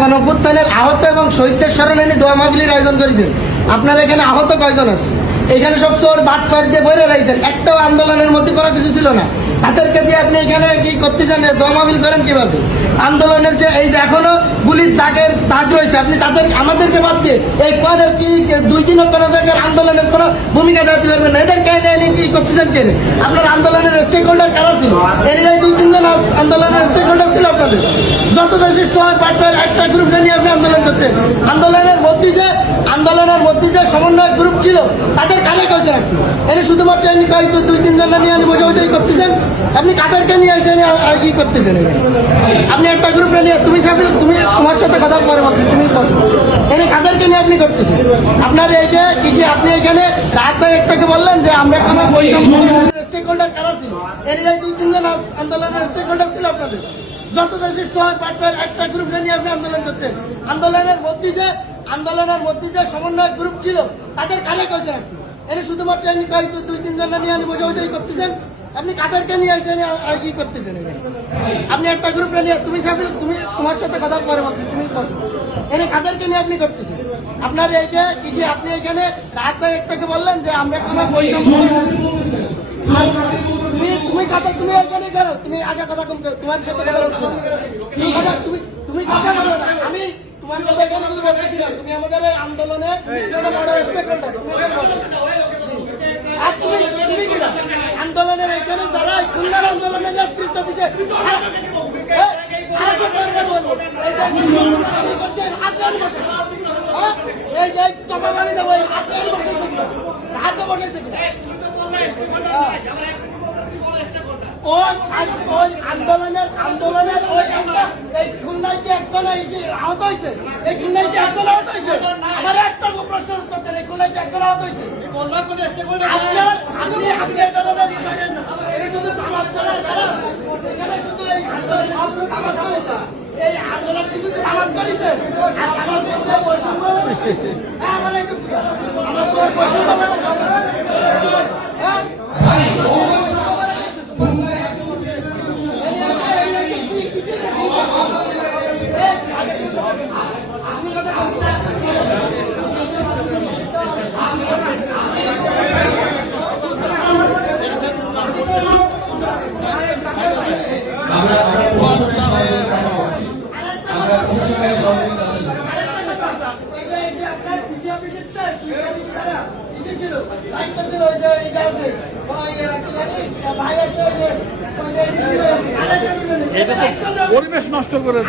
গণঅভ্যুত্থানের আহত এবং শহীদদের স্মরণে নিয়ে দোয়া মাহফিলের আয়োজন করেছেন। আপনারা এখানে আহত কয়জন আছে? এখানে সব চোর বাটফাট দিয়ে বইরে রয়েছেন, একটাও আন্দোলনের মধ্যে কোনো কিছু ছিল না। তাদেরকে দিয়ে আপনি এখানে কি করতেছেন? দোয়া মাহফিল করেন কিভাবে? আন্দোলনের যে এই যে এখনো পুলিশ দাগ রয়েছে, আপনি তাদের আমাদেরকে বাদ দিয়ে এই করের কি 2 দিনও কোনো জায়গার আন্দোলনের কোনো ভূমিকা দিতে পারবেন না। এদের কেন কি করতেছেন কেন? আপনার আন্দোলনের স্টেক হোল্ডার কারা ছিল? এরাই 2-3 জন আন্দোলনের স্টেক হোল্ডার ছিল আপনাদের। যত দেশের শহর পাটপার একটা গ্রুপ নিয়ে আপনি আন্দোলন করতেন। আন্দোলনের মধ্যে যে সমন্বয় গ্রুপ ছিল তাদের কারে কইছেন আপনি? এনে শুধুমাত্র এনে হয়তো 2-3 জন নিয়ে বসে বসে করতেছেন। আপনি কাদেরকে নিয়ে এসে কি করতেছেন? আপনি একটা গ্রুপ নিয়ে তুমি তোমার সাথে কথা পরে বলছি, তুমি বসো। এনে কাদেরকে নিয়ে আপনি করতেছেন? আপনার এইটা কিছু আপনি এখানে রাত ভাই একটাকে বললেন যে আমরা কোনো বৈষম্য স্টেক হোল্ডার কারা ছিল? এরাই 2-3 জন আন্দোলনের স্টেক হোল্ডার ছিল আপনাদের। যত দেশের শহর পাটপার একটা গ্রুপ নিয়ে আপনি আন্দোলন করতেন। আন্দোলনের মধ্যে যে সমন্বয় গ্রুপ ছিল তাদের কারে কইছেন আপনি? এনে শুধুমাত্র এনে হয়তো 2-3 জন নিয়ে বসে বসে করতেছেন। আপনি কাদেরকে নিয়ে এসে কি করতেছেন? আপনি একটা গ্রুপ নিয়ে তুমি তোমার সাথে কথা পরে বলছি, তুমি বসো। এনে কাদেরকে নিয়ে আপনি করতেছেন? আপনার এইটা কিছু আপনি এখানে রাত ভাই একটাকে বললেন যে আমরা কোনো বৈষম্য তুমি এখানে করো, তুমি আগে কথা কম করো, তোমার সাথে কথা বলছো না। তুমি কথা বলো না, আমি তোমার কথা এখানে কিছু বলতেছিলাম। তুমি আমাদের এই আন্দোলনে বড় স্টেক হোল্ডার, তুমি এখানে বসো। আর তুমি কি না আন্দোলনের এখানে যারা খুলনার আন্দোলনের নেতৃত্ব দিচ্ছে এই যে চাপা মারি দেবো, হাতে বসেছে কিনা, হাতে বসেছে কিনা ওই আন্দোলনের ওই একটা এই খুলনায় কি একজন আহত হয়েছে? এই খুলনায় কি একজন আহত হয়েছে? আমার একটা প্রশ্নের উত্তর দেন, এই খুলনায় কি একজন আহত হয়েছে? আপনি এই ধরনের শুধু সমাজ চলার কারা আছে এখানে, শুধু এই আন্দোলন কি শুধু সমাজ করেছে? আর আমার মধ্যে বৈষম্য আমার একটু আমার পরিবেশ নষ্ট করে